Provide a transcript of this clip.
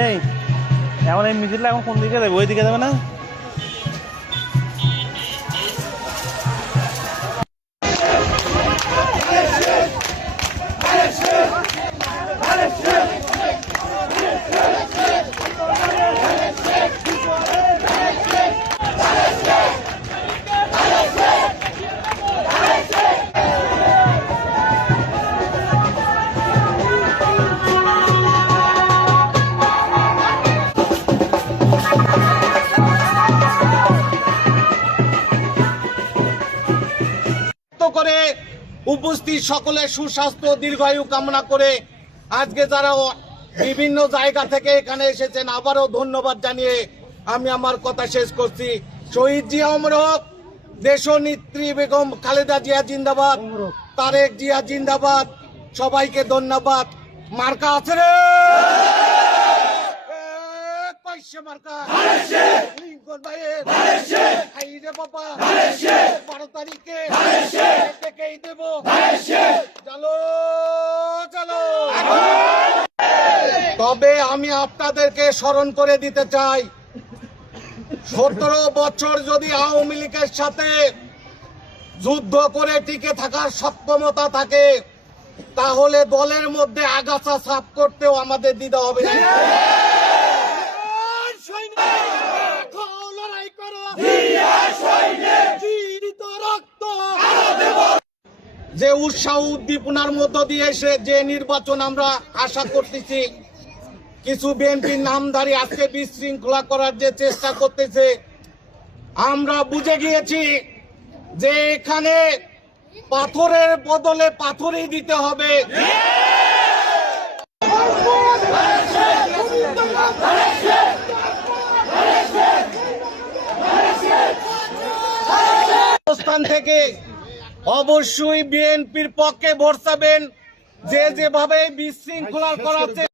এই এখন এই মিছিলটা এখন কোন দিকে যাবে? ওই দিকে যাবে না? করে উপস্থিত সকলের সুস্বাস্থ্য দীর্ঘায়ু কামনা করে আজকে যারা বিভিন্ন জায়গা থেকে এখানে এসেছেন আবারও ধন্যবাদ জানিয়ে আমি আমার কথা শেষ করছি। শহীদ জিয়া অমর হোক, দেশনেত্রী বেগম খালেদা জিয়া জিন্দাবাদ, তারেক জিয়া জিন্দাবাদ। সবাইকে ধন্যবাদ। মার্কা আছে রে, মার্কা 12 তারিখে থেকেই দেব। চলো চলো। তবে আমি আপনাদেরকে স্মরণ করে দিতে চাই, 17 বছর যদি আওয়ামী লীগের সাথে যুদ্ধ করে টিকে থাকার সক্ষমতা থাকে তাহলে দলের মধ্যে আগাছা সাফ করতেও আমাদের দ্বিধা হবে না। যে উৎসাহ উদ্দীপনার মধ্য দিয়ে যে নির্বাচন আমরা আশা করতেছি, কিছু বিএনপির নামধারী আজকে বিশৃঙ্খলা করার যে চেষ্টা করতেছে, আমরা বুঝে গিয়েছি যে এখানে পাথরের বদলে পাথরই দিতে হবে। অবস্থান থেকে অবশ্যই বিএনপির পক্ষে ভোট চাবেন। যে যেভাবে বিশৃঙ্খলা করাচ্ছে